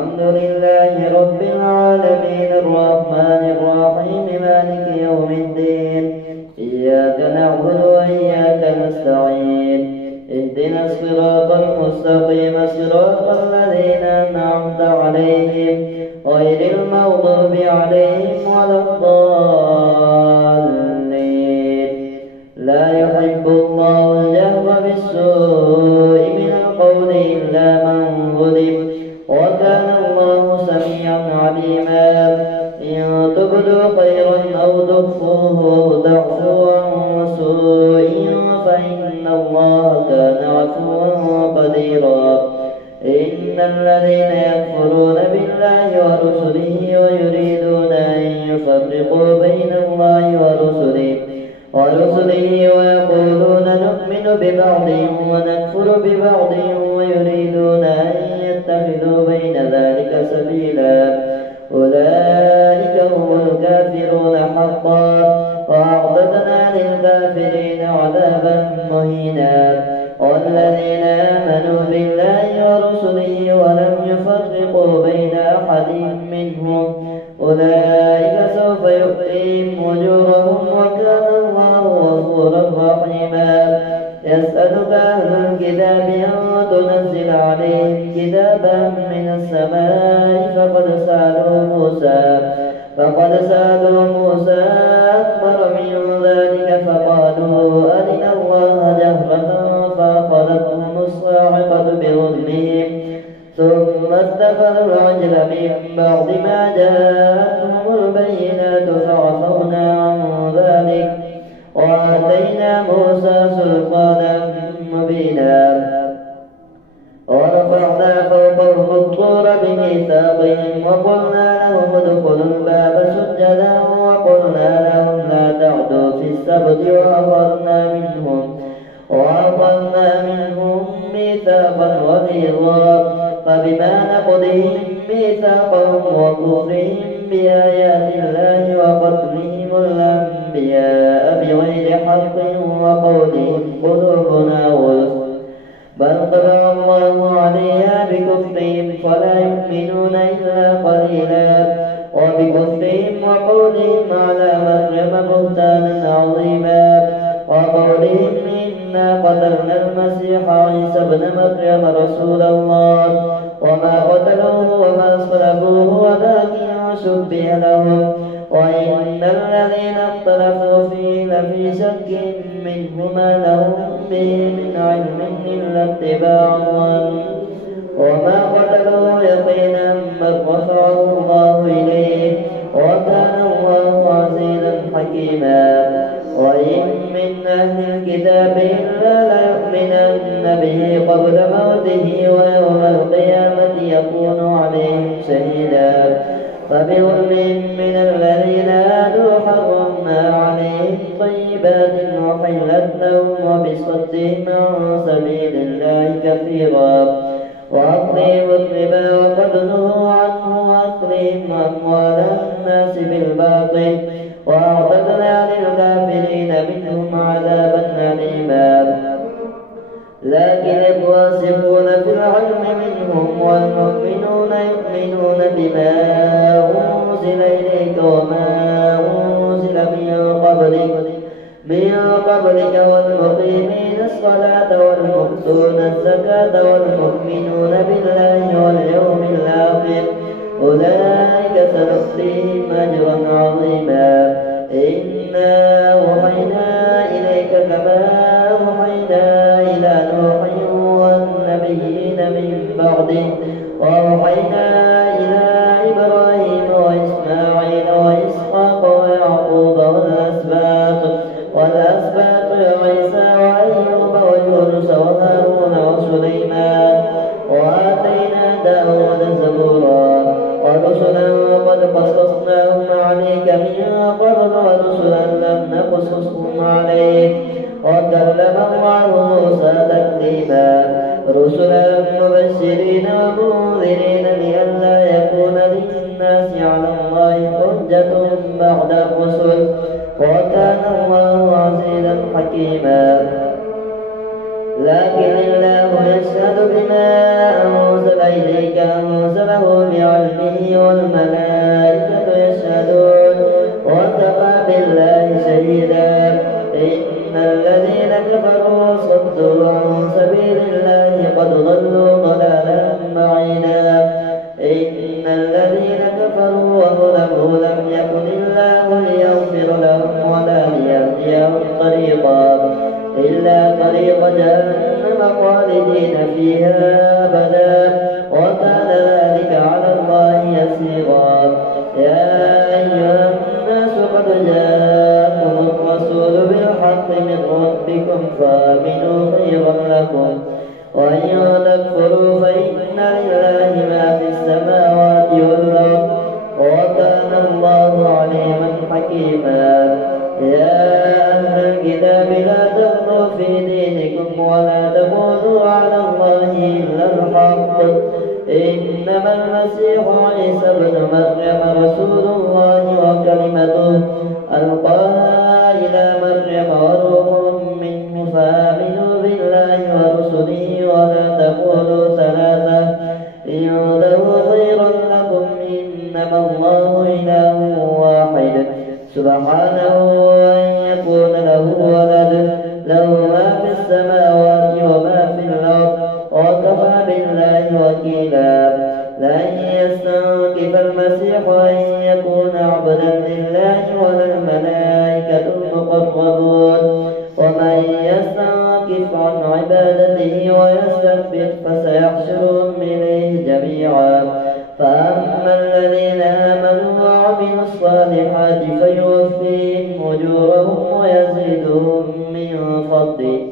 الحمد لله رب العالمين الرحمن الرحيم مالك يوم الدين إياك نعبد وإياك نستعين اهدنا الصراط المستقيم صراط الذين أنعمت عليهم غير المغضوب عليهم ولا الضالين. لا يحب الله الجهر بالسوء من القول إلا من ظلم وكان الله سميعا عليما. إن تبدوا خيرا أو تخفوه تعفو عن سوء فإن الله كان عفوا قديرا. إن الذين يكفرون بالله ورسله ويريدون أن يفرقوا بين الله ورسله ويقولون نؤمن ببعض ونكفر ببعض ويريدون أن يتخذوا بين ذلك سبيلا أولئك هم الكافرون حقا وأعتدنا للكافرين عذابا مهينا. والذين آمنوا بالله ورسله ولم يفرقوا بين أحد منهم أولئك سوف يؤتيهم أجورهم وكان الله غفورا رحيما. يسألك أهل الكتاب أن تنزل عليهم كتابا من السماء فقد سألوا موسى أكبر من ذلك فقالوا أرنا الله جهرة فأخذتهم الصاعقة بظلمهم ثم اتخذوا العجل من بعد ما جاءتهم البينات فعفونا عن ذلك وآتينا موسى سلطانا مبينا. ورفعنا فوقهم الطور بميثاقهم وقلنا لهم ادخلوا الباب سجدا وقلنا لهم لا تعدوا في السبت وأخذنا منهم ميثاقا غليظا. فبما نقضهم ميثاقهم وكفرهم بآيات الله وقتلهم الأنبياء بغير حق وقولهم قلوبنا غلف بل طبع الله عليها بكفرهم فلا يؤمنون إلا قليلا. وبكفرهم وقولهم على مريم بهتانا عظيما وقولهم إنا قتلنا المسيح عيسى ابن مريم رسول الله وما قتلوه وما صلبوه ولكن شبه لهم وإن الذين اختلفوا فيه لفي شك منه ما لهم به من علم إلا اتباع الظن وما قتلوه يقينا بل رفعه الله إليه وكان الله عزيزا حكيما. وإن من أهل الكتاب إلا ليؤمنن به قبل موته ويوم القيامة يكون عليهم شهيدا. فبظلم من الذين هادوا حرمنا عليهم طيبات وحلت لهم وبصدهم عن سبيل الله كثيرا وأكلهم الربا وقد نهوا عنه وأكلهم أموال الناس بالباطل وأعتدنا للكافرين منهم عذابا أليما. لكن الراسخون في العلم منهم والمؤمنون يؤمنون بما أنزل إليك وما أنزل من قبلك والمقيمين الصلاة والمؤتون الزكاة والمؤمنون بالله واليوم الآخر أولئك سنؤتيهم أجرا عظيما. إنا أوحينا إليك كما أوحينا إلى نوح والنبيين من بعده وأوحينا إلى إبراهيم وإسماعيل وإسحاق ويعقوب والأسباط وعيسى وأيوب ويونس وهارون وسليمان وآتينا داود زبورا ورسلا قد قصصناهم عليك من قبل ورسلا لم نقصصهم عليك وكلم الله موسى تكليما. رسلا مبشرين ومنذرين لئلا يكون للناس على الله حجة بعد الرسل وكان الله عزيزا حكيما. لكن الله يشهد بما أنزل إليك أنزله بعلمه والملائكة يشهدون وكفى بالله شهيدا إن الذين كفروا وصدوا عن سبيل الله قد ضلوا ضلالا بعيدا إن الذين كفروا وظلموا لم يكن الله ليغفر لهم ولا ليهديهم طريقا إلا طريق جهنم خالدين فيها أبدا وكان ذلك على الله يسيرا يا أيها الناس قد جاءكم الرسول بالحق من ربكم فآمنوا خيرا لكم وإن تكفروا فإن لله ما في السماوات والأرض وكان الله عليما حكيما يا أهل الكتاب لا تغلوا في دينكم ولا تقولوا على الله إلا الحق إنما المسيح عيسى ابن مريم رسول الله وكلمته ألقاها إلى مريم وروح منه فآمنوا بالله ورسله ولا تقولوا ثلاثة إنه خير لكم إنما الله إله واحد سبحانه أن يكون له ولد له ما في السماوات وما في الأرض وكفى بالله وكيلا لن يستنكف المسيح أن يكون عبدا لله ولا الملائكة المقربون ومن يستنكف عن عبادته ويستكبر فسيحشرهم إليه جميعا فأما الذين آمنوا وعملوا الصالحات فيوفيهم أجورهم ويزيدهم من فضله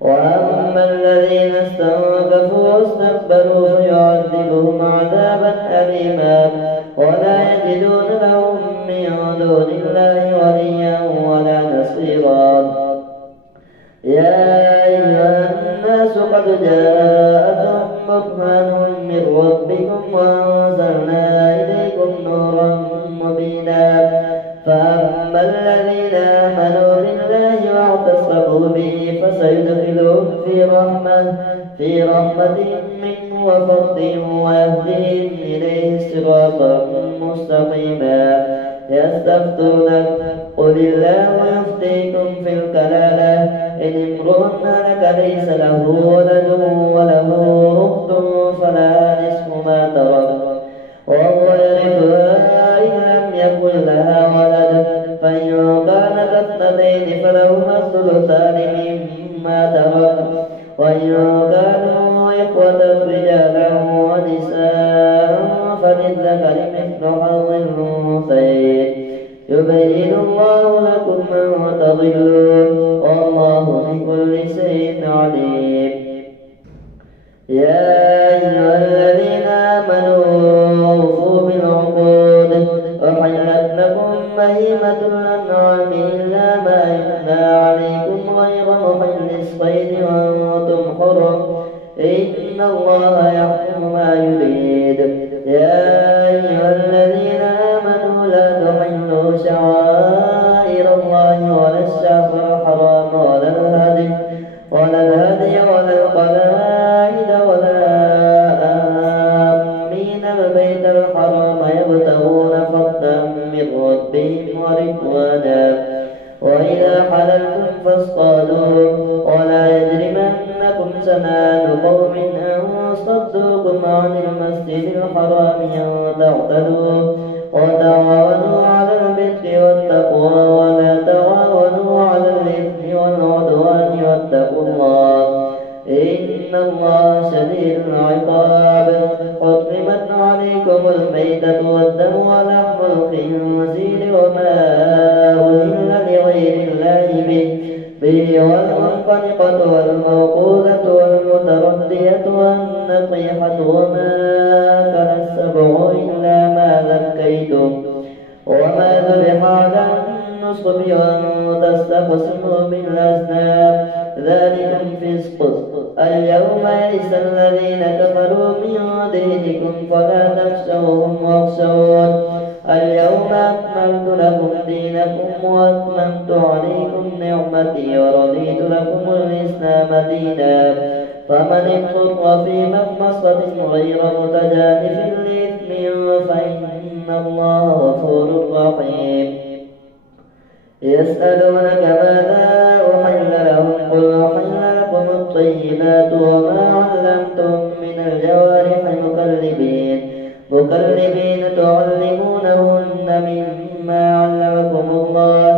وأما الذين استنكفوا واستكبروا فيعذبهم عذابا أليما ولا يجدون لهم من دون الله وليا ولا نصيرا يا أيها الناس قد جاءكم برهان من ربكم وأنزلنا إليكم نورا مبينا فأما الذين آمنوا بالله واعتصموا به فسيدخلهم في رحمة منه وفضل ويهديهم إليه صراطا مستقيما يستفتونك قل الله يفتيكم في الكلالة إن امرؤ هلك ليس له ولد وله أخت فلها نصف ما ترك وهو يرثها إن لم يكن لها ولد فإن كانت اثنتين فلهما الثلثان مما ترك وإن كانوا إخوة رجالا ونساء فللذكر مثل حظ الأنثيين يبين الله لكم أن تضلوا والله بكل شيء عليم يا أيها الذين آمنوا أوفوا بالعقود أحلت لكم بهيمة الأنعام إلا ما يتلى عليكم غير محل الصيد وأنتم حرم إن الله يحكم ما يريد يا أيها الذين آمنوا لا تحلوا شعائر الله ولا الشهر الحرام ولا الهدي ولا القلائد ولا آمين البيت الحرام يبتغون فضلا من ربهم ورضوانا وإذا حللتم فاصطادوا ولا يجرمنكم شنآن قوم أن صدوكم عن المسجد الحرام أن تعتدوا وتعاونوا على البر والتقوى ولا تعاونوا على الإثم والعدوان واتقوا الله إن الله شديد العقاب حرمت عليكم الميتة والدم ولحم الخنزير وما أهل لغير الله به والمنخنقة والموقوذة والمتردية والنطيحة وما أكل السبع إلا ما ذكيتم وما ذبح على النصب وأن تستقسموا بالأزلام ذلكم فسق اليوم يئس الذين كفروا من دينكم فلا تخشوهم واخشون اليوم أكملت لكم دينكم وأتممت عليكم نعمتي ورضيت لكم الإسلام دينا فمن اضطر في مخمصة غير متجانف لإثم فإن الله غفور رحيم. يسألونك ماذا أحل لهم قل أحل لكم الطيبات وما علمتم من الجوارح مكلبين تعلمونهن مما علمكم الله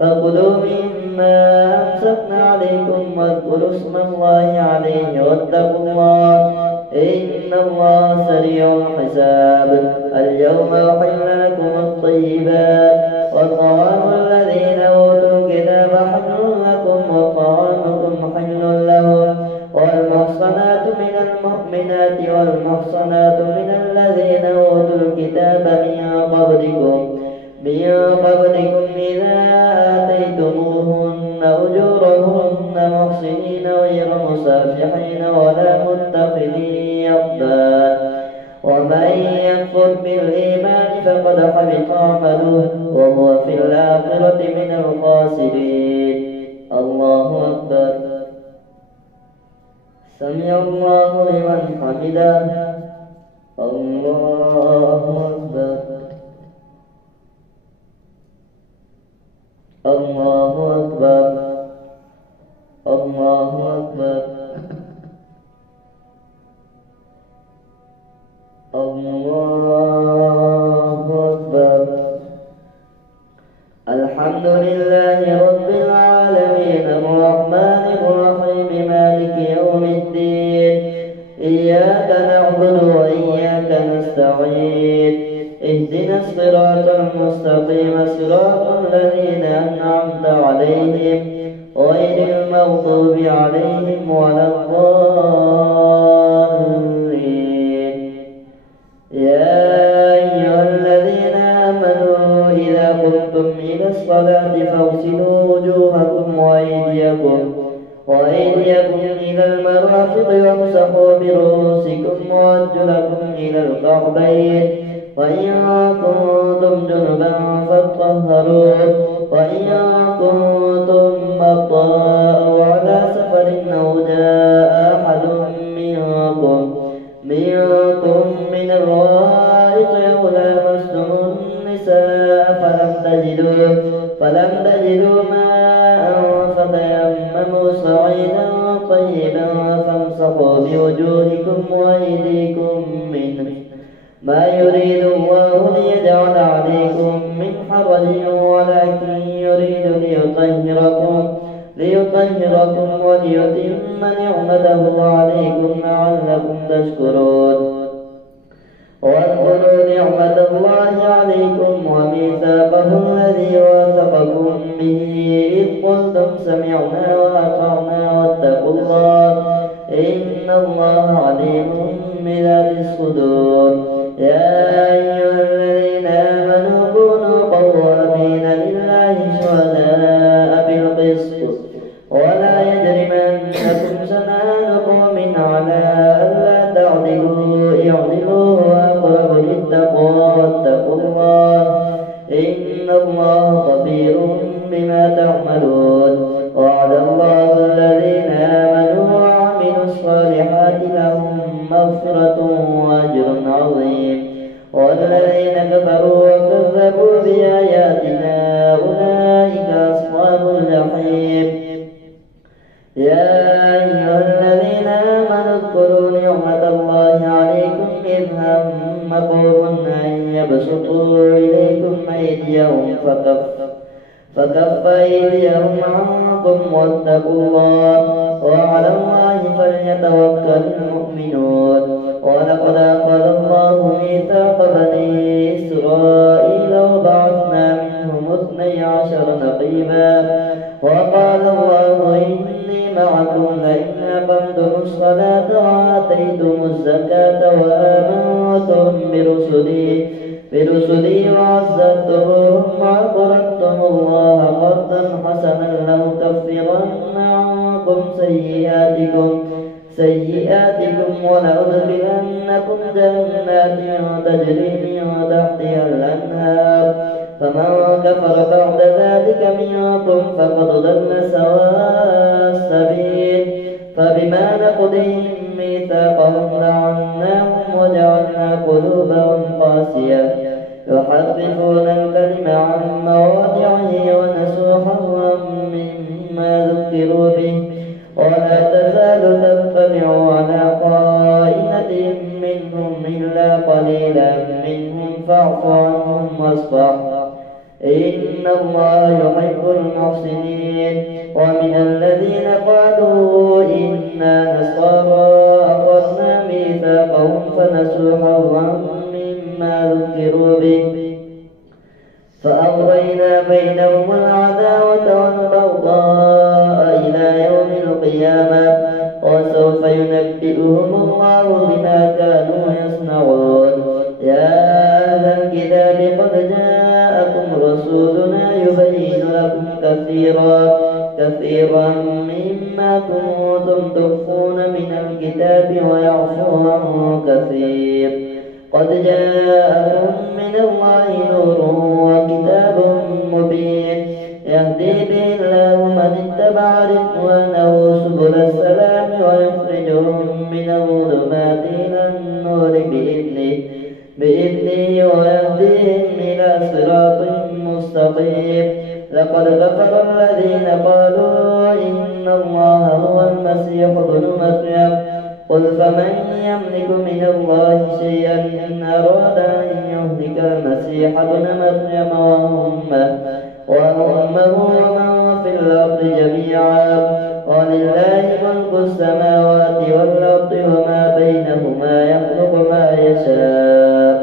فكلوا مما أمسكن عليكم واذكروا اسم الله عليه واتقوا الله إن الله سريع الحساب. اليوم أحل لكم الطيبات وطعام الذين أوتوا الكتاب حل لكم وطعامكم حل لهم والمحصنات من المؤمنات والمحصنات من الذين أوتوا الكتاب من قبلكم إذا آتيتموهن أجورهن محصنين غير مسافحين ولا متخذي أخدان ومن يكفر بالإيمان فقد حبط عمله وهو في الآخرة من الخاسرين. الله أكبر. سمع الله لمن حمده. الله أكبر. الله أكبر. الله أكبر. الله أكبر. الحمد لله رب العالمين الرحمن الرحيم مالك يوم الدين إياك نعبد وإياك نستعين اهدنا الصراط المستقيم صراط الذين أنعمت عليهم غير المغضوب عليهم ولا الضالين. يا أيها الذين آمنوا إذا قمتم إلى الصلاة فاغسلوا وجوهكم وأيديكم إلى المرافق وامسحوا برؤوسكم وأرجلكم إلى الكعبين وإن كنتم جنبا فاطهروا وإن كنتم مرضى أو على سفر أو جاء أحد منكم من الغائط أو لامستم النساء فلم تجدوا ماء فتيمموا صعيدا طيبا فامسحوا بوجوهكم وأيديكم منه ما يريد الله ليجعل عليكم من حرج ولكن يريد ليطهركم وليتم نعمته عليكم لعلكم تشكرون. واذكروا نعمة الله عليكم وميثاقه الذي واثقكم به إذ قلتم سمعنا وأطعنا واتقوا الله إن الله عليم بذات الصدور. يا أيها الذين آمنوا كونوا قوامين لله شهداء بالقسط ولا يجرمنكم شنآن قوم على ألا تعدلوا اعدلوا هو أقرب للتقوى واتقوا الله إن الله خبير بما تعملون. وعد الله الذين آمنوا وعملوا الصالحات لهم مغفرة وأجر عظيم والذين كفروا وكذبوا بآياتنا أولئك أصحاب الجحيم. يا أيها الذين آمنوا اذكروا نعمة الله عليكم إذ هم قوم أن يبسطوا إليكم أيديهم فكف أيديهم عنكم واتقوا الله وعلى الله فليتوكل المؤمنون. ولقد أخذ الله ميثاق بني إسرائيل وبعثنا منهم 12 نقيبا وقال الله إني معكم لئن أقمتم الصلاة وآتيتم الزكاة وآمنتم برسلي وعزرتموهم وأقرضتم الله قرضا حسنا لأكفرن عنكم سيئاتكم ولأدخلنكم جنات تجري من تحتها الأنهار فمن كفر بعد ذلك منكم فقد ضل سواء السبيل. فبما فبما نقضهم ميثاقهم لعناهم وجعلنا قلوبهم قاسية يحرفون الكلم عن مواضعه ونسوا حظا مما ذكروا به ولا تزال تطلع على خائنة منهم إلا قليلا منهم فاعف عنهم واصفح إن الله يحب المحسنين. ومن الذين قالوا إنا نصارى أخذنا ميثاقهم فنسوا حظا مما ذكروا به فأغرينا بينهم العداوة والبغضاء إلى يوم القيامة وسوف ينبئهم الله بما كانوا يصنعون. يا أهل الكتاب قد جاءكم رسولنا يبين لكم كثيرا مما كنتم تخفون من الكتاب ويعفو عن كثير. قد جاءكم من الله نور وكتاب مبين يهدي به الله من اتبع رضوانه سبل السلام ويخرجهم من الظلمات إلى النور بإذنه ويهديهم إلى صراط مستقيم. لقد كفر الذين قالوا إن الله هو المسيح ابن مريم قل فمن يملك من الله شيئا إن أراد أن يهلك المسيح ابن مريم وأمه ومن في الأرض جميعا ولله ملك السماوات والأرض وما بينهما يخلق ما يشاء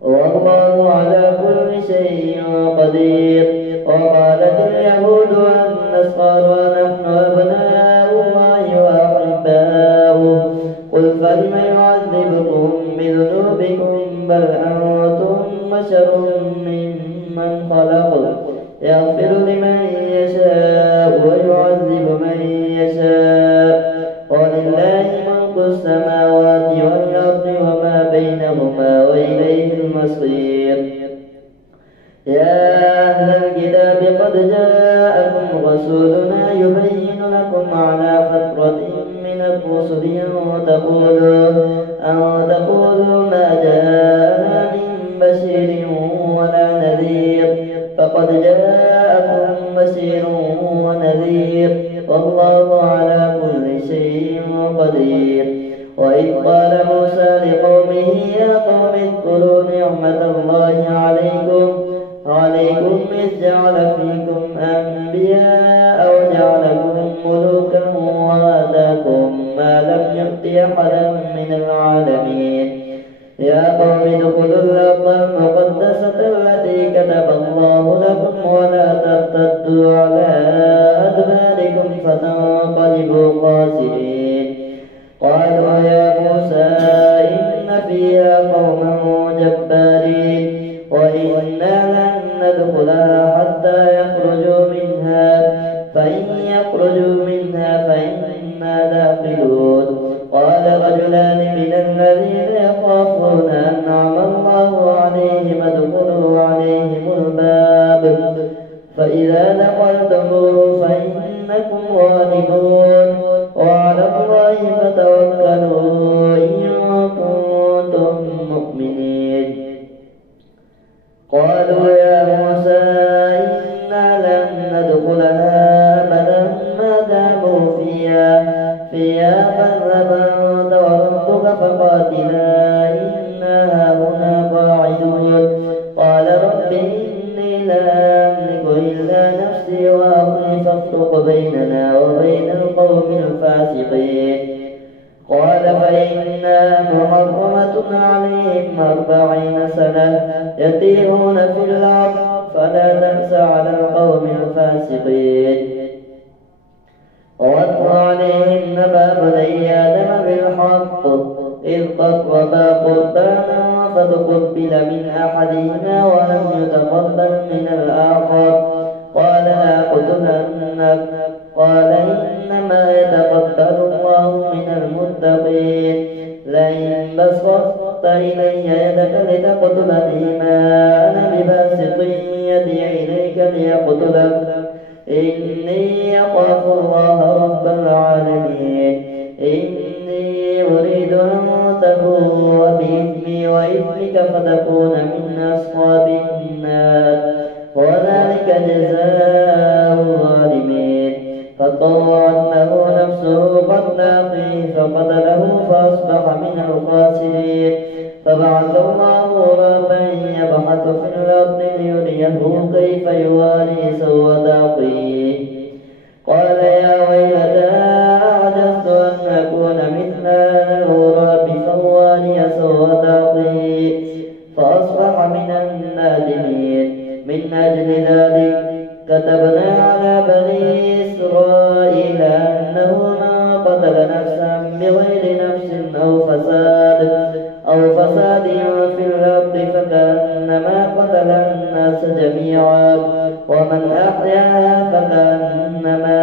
والله على كل شيء قدير. وقالت اليهود والنصارى نحن أبناء الله وأحباؤه قل فلم يعذبكم بذنوبكم بل أنتم بشر ممن خلق يغفر لمن يشاء ويعذب من يشاء ولله ملك السماوات والأرض وما بينهما وإليه المصير. يا أهل الكتاب قد جاءكم رسولنا يبين لكم على فترة من الرسل أن تقولوا ما جاءنا من بشير ولا نذير فقد جاءكم بشير ونذير والله على كل شيء قدير. وإذ قال موسى لقومه يا قوم اذكروا نعمة الله عليكم إذ جعل فيكم أنبياء وجعلكم ملوكا وآتاكم ما لم يؤت أحدا من العالمين. يا قوم ادخلوا الأرض المقدسة التي كتب الله لكم ولا ترتدوا على أدباركم فتنقلبوا خاسرين. قالوا يا موسى إن فيها قوما جبارين وإنا لن ندخلها حتى يخرجوا منها فإن يخرجوا منها فإنا داخلون. قال رجلان من الذين يخافون أنعم الله عليهم ادخلوا عليهم الباب فإذا دخلتموه فإنكم غالبون وعلى الله فتوكلوا إن كنتم مؤمنين. قالوا يا موسى إنا لن ندخلها أبدا ما داموا فيها فاذهب أنت وربك فقاتلا إنا هاهنا قاعدون. قال رب إني لا أملك إلا نفسي وأخي فافرق بيننا وبين القوم الفاسقين. قال فإنها محرمة عليهم 40 سنة يتيهون في الأرض فلا تأس على القوم الفاسقين. واتل عليهم نبأ بني آدم بالحق إذ قربا قربانا فتقبل من أحدهما ولم يتقبل من الآخر قال لأقتلنك قال إنما يتقبل الله من المتقين. لئن بسطت إلي يدك لتقتلني ما أنا بباسط يدي إليك ليقتلك إني أخاف الله رب العالمين. يدرك فتكون من أصحاب النار وذلك جزاء الظالمين فطوعت له نفسه قتل أخيه فقتله فأصبح من الخاسرين فبعث الله غرابا يبحث في الأرض ليريه كيف يواري سوءة أخيه قال يا ويلتى أعجزت أن أكون مثل هذا الغراب فواري سوءة أخيه فأصبح من النادمين من أجل ذلك كتبنا على بني إسرائيل أنه من قتل نفسا بغير نفس أو فساد في الأرض فكأنما قتل الناس جميعا ومن أحياها فكأنما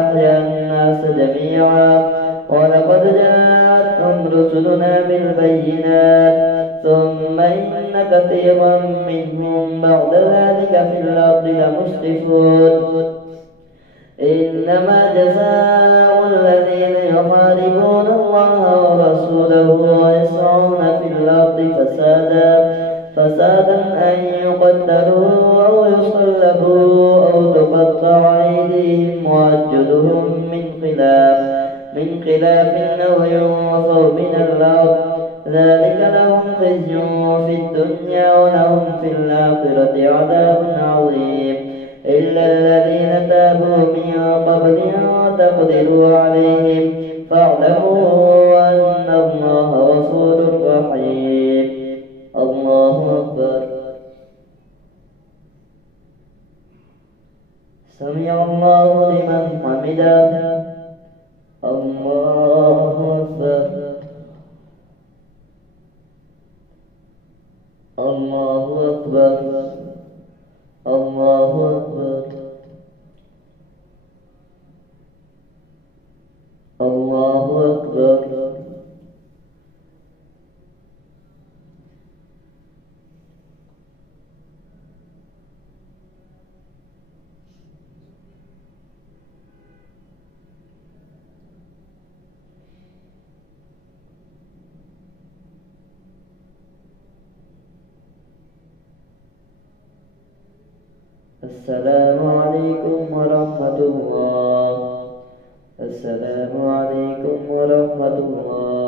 أحيا الناس جميعا ولقد جاءتهم رسلنا بالبينات ثم إن كثيرا منهم بعد ذلك في الأرض لمسرفون إنما جزاء الذين يحاربون الله ورسوله ويسعون في الأرض فسادا أن يقتلوا أو يصلبوا أو تقطع أيديهم وأرجلهم من خلاف أو ينفوا من الأرض ذلك لهم خزي في الدنيا ولهم في الآخرة عذاب عظيم إلا الذين تابوا من قبل أن تقدروا عليهم فاعلموا أن الله غفور رحيم الله أكبر سمع الله لمن حمده الله أكبر الله أكبر الله أكبر الله أكبر السلام عليكم ورحمة الله السلام عليكم ورحمة الله